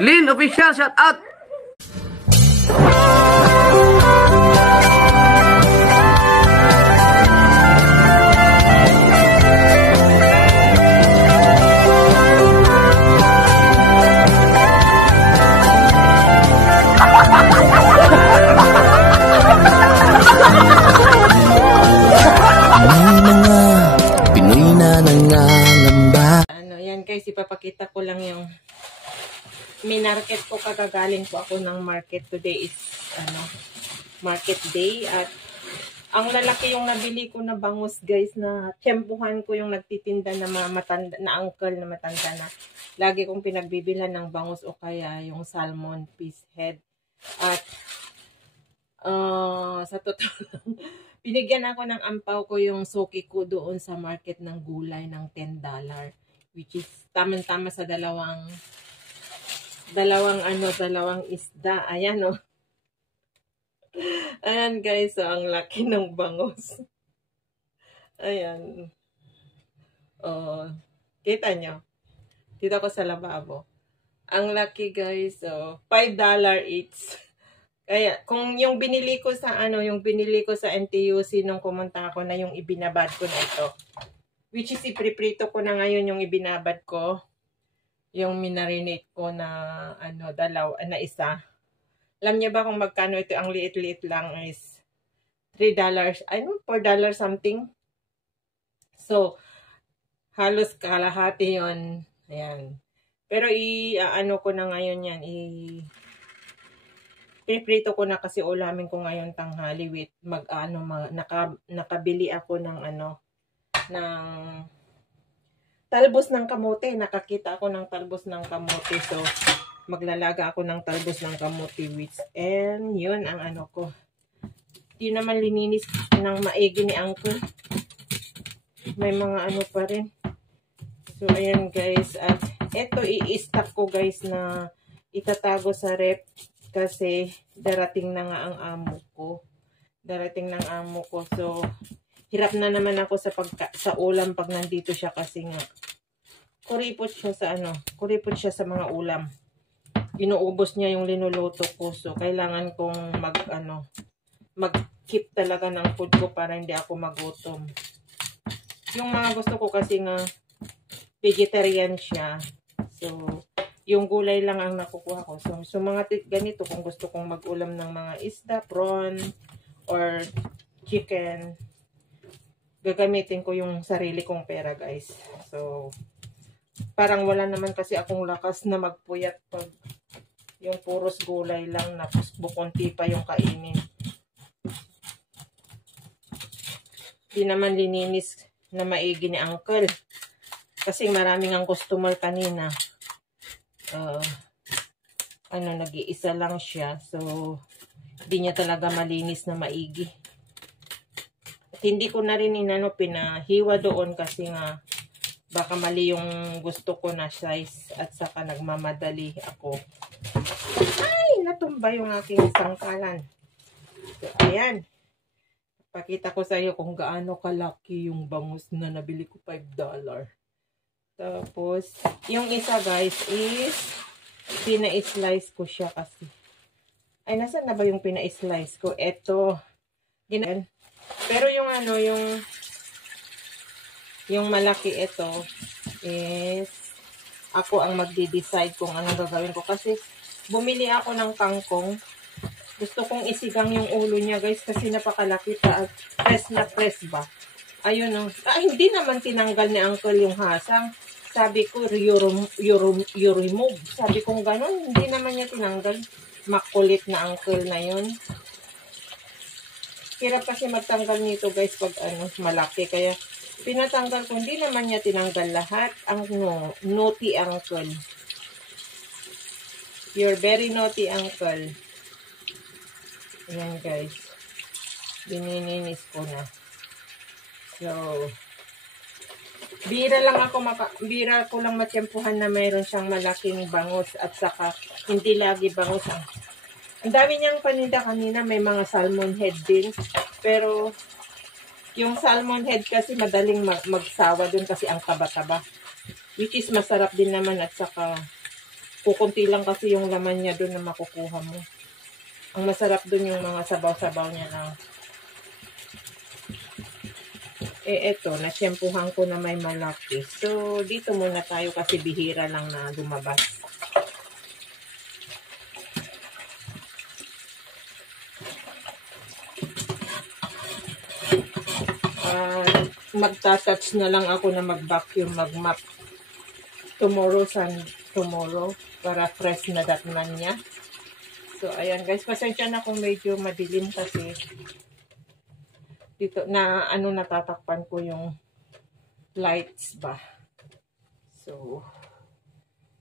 Lynn Official, shout out! Pinoy na nangangamba. Ano, yan guys, ipapakita ko lang yung minarket ko, kagagaling po ako ng market. Today is market day at ang lalaki yung nabili ko na bangus guys, na tiyempuhan ko yung nagtitinda na matanda, na uncle na matanda na lagi kong pinagbibilhan ng bangus o kaya yung salmon fish head. At sa totoo binigyan ako ng ampaw ko yung suki ko doon sa market ng gulay ng $10, which is tamang-tama sa dalawang isda. Ayan oh. Ayan guys, so ang laki ng bangus. Ayan. Oh, kita nyo? Dito ako sa lababo. Ang laki guys, so $5 each. Kaya kung yung binili ko sa NTUC nung pumunta ako na yung ibinabad ko na ito, which is ipriprito ko na ngayon yung ibinabad ko, yung minarinate ko na na isa. Alam niyo ba kung magkano ito? Ang liit-liit lang is $3, $4 something. So halos kalahati yon. Ayan. Pero ko na ngayon yan, piprito ko na kasi ulamin ko ngayon tanghali with nakabili ako ng ng talbos ng kamote. Nakakita ako ng talbos ng kamote, so maglalaga ako ng talbos ng kamote with, and yun ang ko. Di naman lininis ng maigi ni uncle, may mga pa rin. So ayan guys, at eto i-stack ko guys na itatago sa rep. Kasi darating na nga ang amo ko. So hirap na naman ako sa ulam pag nandito siya, kasi nga kuripot siya sa mga ulam. Inuubos niya yung linuluto ko. So kailangan kong mag-keep talaga ng food ko para hindi ako magutom. Yung mga gusto ko kasi nga vegetarian siya. So yung gulay lang ang nakukuha ko. So mga ganito, kung gusto kong mag-ulam ng mga isda, prawn, or chicken, gagamitin ko yung sarili kong pera guys. So parang wala naman kasi akong lakas na magpuyat pag yung puros gulay lang, na bukonti pa yung kainin. Di naman lininis na maigi ni uncle, kasi maraming ang customer kanina. Nag-iisa lang siya, so hindi niya talaga malinis na maigi. At hindi ko na rin pinahiwa doon kasi nga baka mali yung gusto ko na size, at saka nagmamadali ako. Ay, natumba yung aking sangkalan. So ayan, pakita ko sa iyo kung gaano kalaki yung bangus na nabili ko, $5. Tapos, yung isa guys is pina-slice ko siya kasi. Ay, nasaan na ba yung pina-slice ko? Eto. Ganyan. Pero yung malaki ito is ako ang magde-decide kung anong gagawin ko. Kasi bumili ako ng kangkong. Gusto kong isigang yung ulo niya guys, kasi napakalaki pa. Press na press ba? Ayun o. Hindi naman tinanggal ni uncle yung hasang. Sabi ko, you remove. Sabi kong ganun, hindi naman niya tinanggal. Makulit na uncle na yun. Hirap kasi magtanggal nito guys pag malaki. Kaya pinatanggal ko, hindi naman niya tinanggal lahat. Ang naughty uncle. You're very naughty uncle. Ayan guys. Binininis ko na. So, bira ko lang matiyempuhan na mayroon siyang malaking bangus, at saka hindi lagi bangus. Ang dami niyang paninda kanina, may mga salmon head din. Pero yung salmon head kasi madaling magsawa dun kasi ang taba-taba. Which is masarap din naman, at saka kukunti lang kasi yung laman niya doon na makukuha mo. Ang masarap doon yung mga sabaw-sabaw niya lang. Eto, nasyempuhan ko na may malaki. So, dito muna tayo kasi bihira lang na lumabas. Magta-touch na lang ako na mag-vacuum, mag-mop. Tomorrow para fresh na datnan niya. So, ayan guys, pasensya na kung medyo madilim kasi dito na natatakpan ko yung lights ba. So,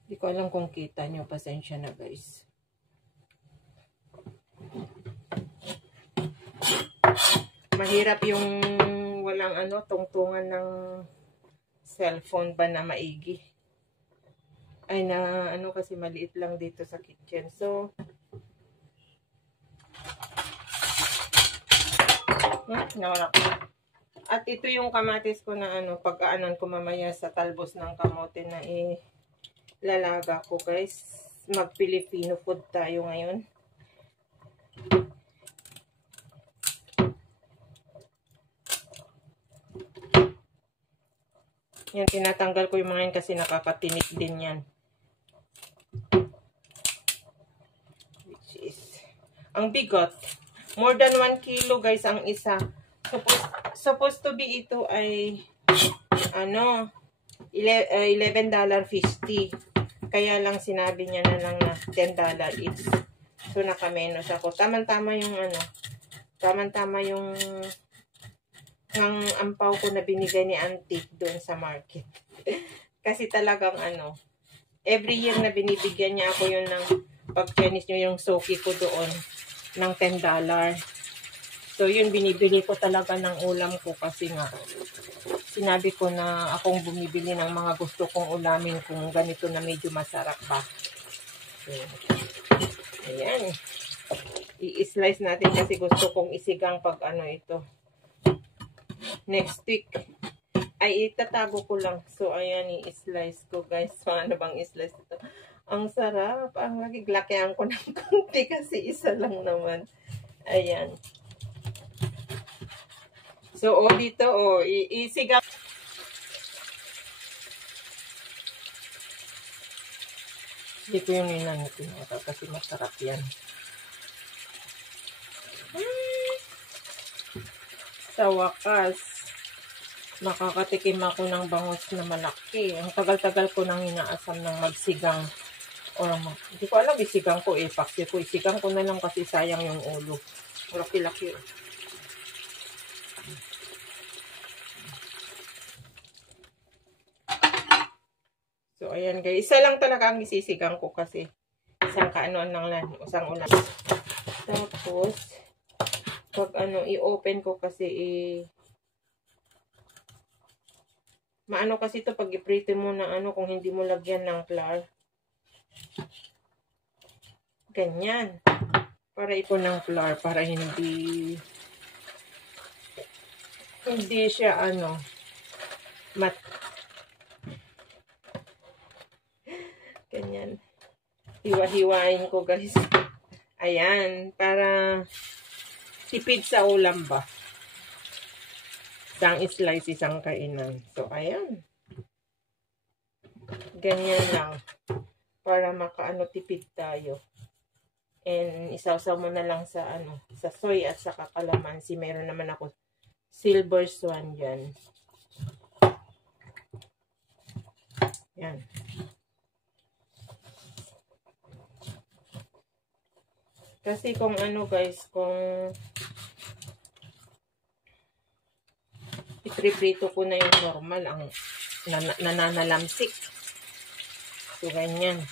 hindi ko alam kung kita nyo. Pasensya na guys. Mahirap yung walang tungtungan ng cellphone ba na maigi. Ay kasi maliit lang dito sa kitchen. So, nawala ko. At ito yung kamatis ko na pag-aanon ko mamaya sa talbos ng kamote na lalaga ko guys. Mag-Filipino food tayo ngayon. Yan, tinatanggal ko yung mga yan kasi nakakatinik din yan. Which is, ang bigot. More than 1 kilo guys ang isa. Supposed to be ito ay $11.50. Kaya lang sinabi niya na lang na $10 each. So nakamenos ako. Tama-tama yung tama-tama yung ang ampaw ko na binigay ni auntie doon sa market. Kasi talagang every year na binibigyan niya ako yun ng pag-Chinese nyo yung soki ko doon ng $10. So yun binibili ko talaga ng ulam ko kasi nga sinabi ko na akong bumibili ng mga gusto kong ulamin kung ganito na medyo masarap pa. So, ayan. I-slice natin kasi gusto kong isigang pag ito. Next week ay itatago ko lang. So ayan, i-slice ko guys. So ano bang i-slice ito? Ang sarap. Ang lagiglakihan ko ng konti kasi isa lang naman. Ayan. So dito isigang. Dito yung ninangitin ito kasi masarap yan. Sa wakas, makakatikim ako ng bangus na malaki. Ang tagal-tagal ko nang inaasam ng magsigang. Hindi ko alam, isigang ko paksi ko. Isigang ko na lang kasi sayang yung ulo. Laki-laki. So, ayan guys. Isa lang talaga ang isisigang ko kasi isang kaanoan lang, isang ulam. Tapos, pag i-open ko kasi maano kasi ito pag i-prito mo na kung hindi mo lagyan ng flour. Ganyan. Para ito ng flour para hindi siya ganyan. Hiwa-hiwain ko guys. Ayan, para tipid sa ulam ba. Isang slice, isang kainan. So, ayan. Ganyan lang. Para tipid tayo. And isawsaw mo na lang sa sa soy at sa kalamansi. Meron naman ako silver swan dyan. Yan. Kasi kung guys, kung ipriprito ko na yung normal, ang nananalamsik. So, ganyan.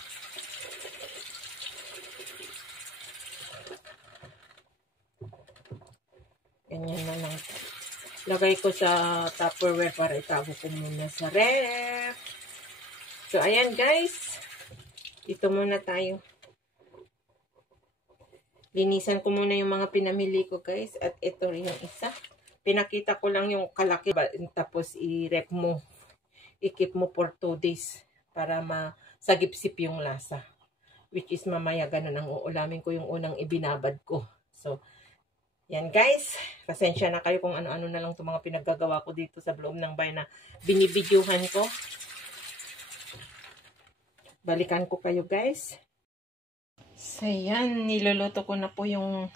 Ganyan na lang. Lagay ko sa Tupperware para itago ko muna sa ref. So, ayan guys. Dito muna tayo. Linisan ko muna yung mga pinamili ko guys. At ito rin yung isa. Pinakita ko lang yung kalaki. Tapos i-rep mo. I-keep mo for 2 days. Para masagip-sip yung lasa. which is mamaya ganun ang uulamin ko yung unang ibinabad ko. So, yan guys, pasensya na kayo kung ano-ano na lang itong mga pinaggagawa ko dito sa loob ng bahay na binibidyuhan ko. Balikan ko kayo guys. So yan, niluluto ko na po yung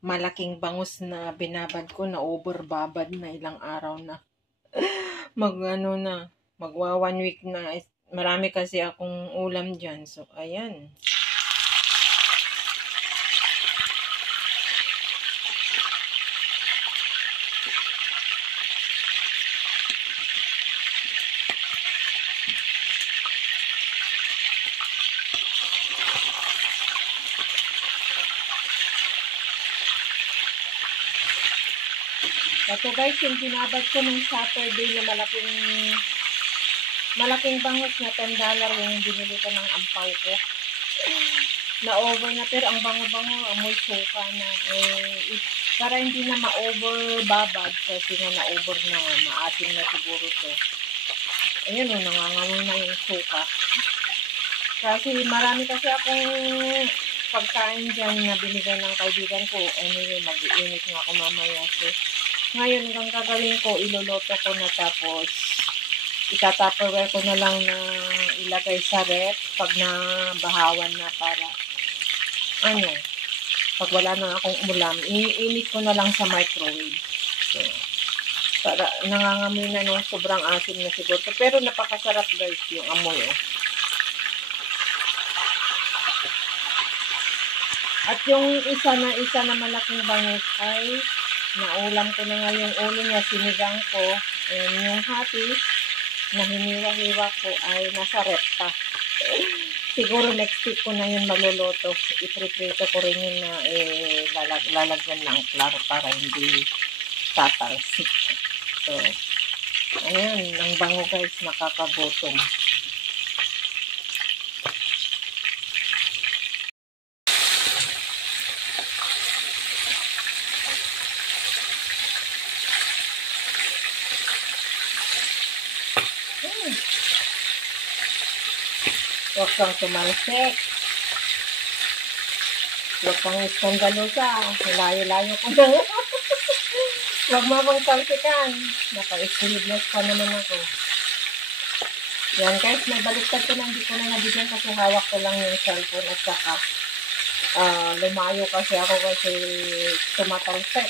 malaking bangus na binabad ko na overbabad na ilang araw na. Magwa 1 week na. Marami kasi akong ulam dyan. So ayan. Ito guys, yung binabad ko ng Saturday na malaking bangus na $10 yung binili ko ng ampaw ko. Na-over na, pero ang bango-bango, amoy suka na. Para hindi na ma-over babad kasi nga na-over na, maasim na siguro to. Ayun o, nangangamoy na yung suka. Kasi marami kasi akong pagkain dyan na binigay ng kaibigan ko. Anyway, mag-iinit nga ako mamaya. So, ngayon, ang gagawin ko, iluluto ko na tapos itatupperware ko na lang na ilagay sa rep pag nabahawan na para pag wala na akong ulam, iniinit ko na lang sa microwave. So, para nangangamoy na nung sobrang asim na siguro. Pero napakasarap guys yung amoy. At yung isa na malaking bangus ay naulam ko na nga yung ulo niya, sinigang ko. And yung hati na hiniwa-hiwa ko ay nasa rep pa. Siguro next week ko na yun maluluto. Ipriprito ko rin yun na lalagyan ng klaro para hindi tatalsik. So, ayan, ang bango guys, nakakagutom. Huwag kang tumalsik. Huwag kang iskandalosa. Layo-layo ko na. Huwag mo akong talsikan. Naka-sleeveless pa naman ako. Yan guys, may baliktad ko na. Hindi ko na nabigyan kasi hawak ko lang yung cellphone at saka lumayo kasi ako kasi tumatalsik.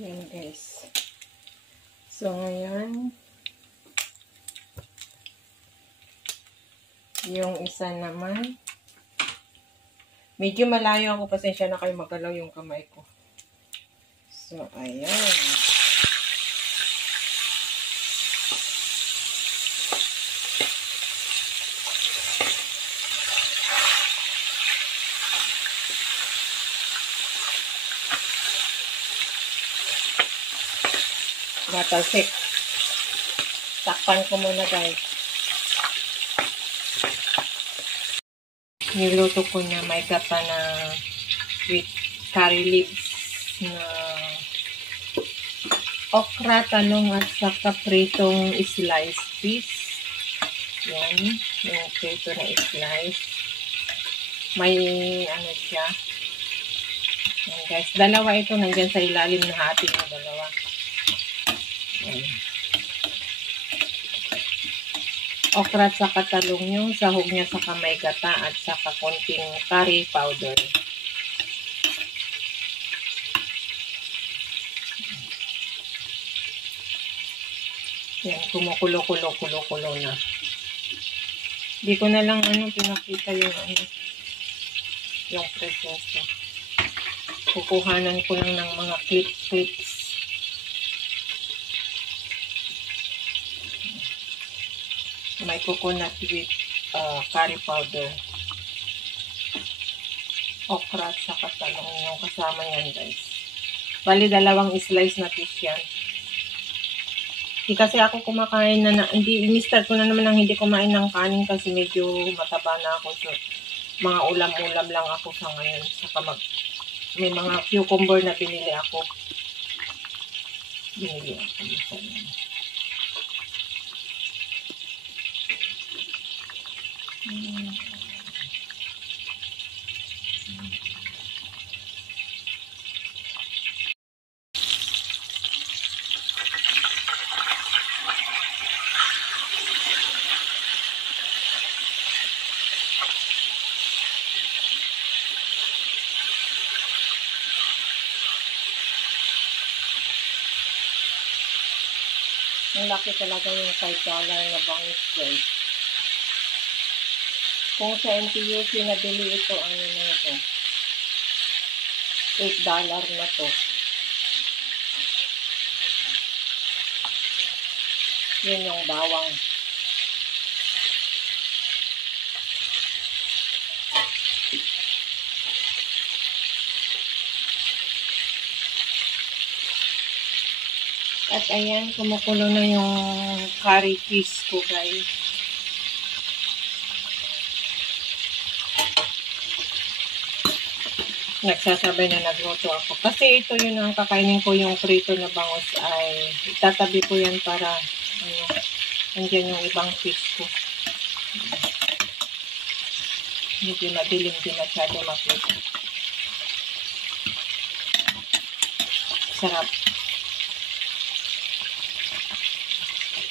Yan guys. So ngayon, yung isa naman, medyo malayo ako, pasensya na kayo, magalaw yung kamay ko. So ayan. Natalsik. Takpan ko muna guys. Niluto ko na may gata na with curry leaves na okra, talong at saka pritong slice fish. Yan. Yung prito na slice. May ano siya. Yan guys. Dalawa ito. Nandyan sa ilalim ng hati na dalawa. Okra at saka talong yung sahog niya sa kamay gata at saka konting curry powder. Yan, kumukulo-kulo na. Hindi ko na lang pinakita yung yung proseso. Kukuhanan ko lang ng mga clips. May coconut with curry powder. Okra at saka talong yung kasama yan, guys. Bali, 2 slice na fish yan. Hindi kasi ako kumakain ini-start ko na naman ang hindi kumain ng kanin kasi medyo mataba na ako. So, mga ulam-ulam lang ako sa ngayon. Saka may mga cucumber na binili ako. Ang laki talaga yung $5 na bangus, guys. Kung sa NTUC nabili ito, ano na ito? $8 na to. Yun yung bawang. At ayan, kumukulo na yung curry fish ko, guys. Nagsasabay na nagluto ako. Kasi ito yun ang kakainin ko, yung prito na bangus ay itatabi ko yan para andyan yung ibang fish ko. Medyo madilim din masyado makita. Sarap.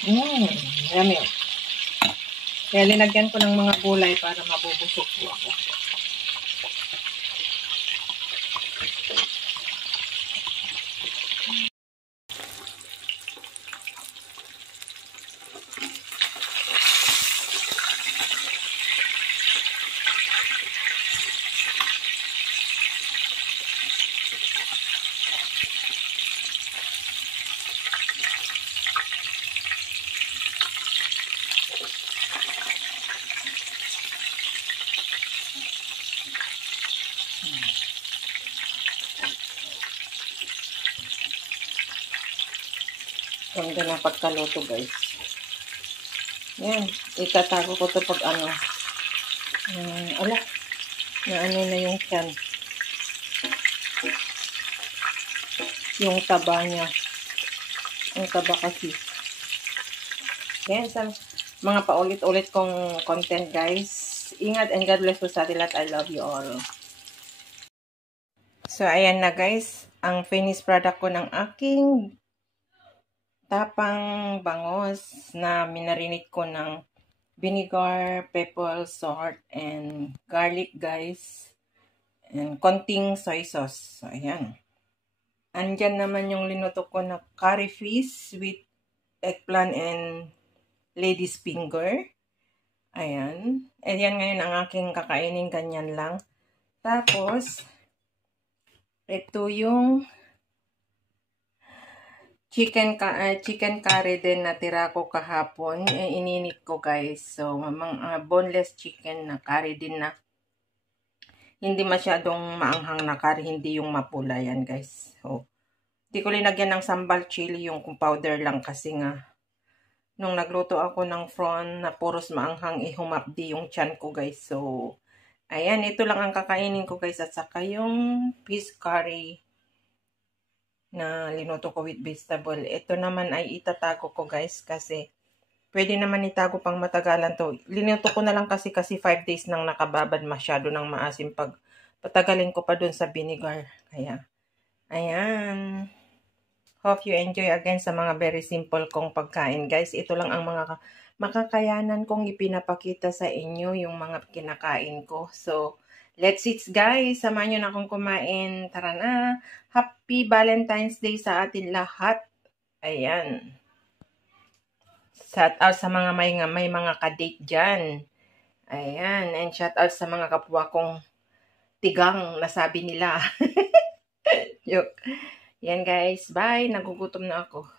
Yummy. Kaya linagyan ko ng mga gulay para mabubusog po ako. Ganda ng pagkaluto, guys. Yan. Itatago ko to pag na yung tiyan. Yung taba niya. Ang taba kasi. Yan. Sa mga paulit-ulit kong content, guys. Ingat and God bless po sa atin lahat. I love you all. So, ayan na, guys. Ang finished product ko ng aking tapang bangus na minarinate ko ng vinegar, pepper, salt, and garlic, guys. And konting soy sauce. So, ayan. Andyan naman yung linuto ko na curry fish with eggplant and lady's finger. Ayan. Ayan ngayon ang aking kakainin. Ganyan lang. Tapos, ito yung chicken curry din na tira ko kahapon. Ininit ko, guys. So, boneless chicken na curry din na hindi masyadong maanghang na curry. Hindi yung mapula yan, guys. So, hindi ko linagyan ng sambal chili yung powder lang kasi nga nung nagluto ako ng prawn na puros maanghang, humapdi yung tiyan ko, guys. So, ayan. Ito lang ang kakainin ko, guys. At saka yung fish curry na linuto ko with vegetable. Ito naman ay itatago ko, guys, kasi pwede naman itago pang matagalan to. Linuto ko na lang kasi 5 days nang nakababad, masyado nang maasim pag patagalin ko pa dun sa vinegar. Kaya, ayan. Hope you enjoy again sa mga very simple kong pagkain, guys. Ito lang ang mga makakayanan kong ipinapakita sa inyo, yung mga kinakain ko. So, let's eat, guys. Samahan nyo na akong kumain. Tara na. Happy Valentine's Day sa atin lahat. Ayan. Shout out sa mga may mga kadate dyan. Ayan. And shout out sa mga kapwa kong tigang nasabi nila. Joke. Yan guys. Bye. Nagugutom na ako.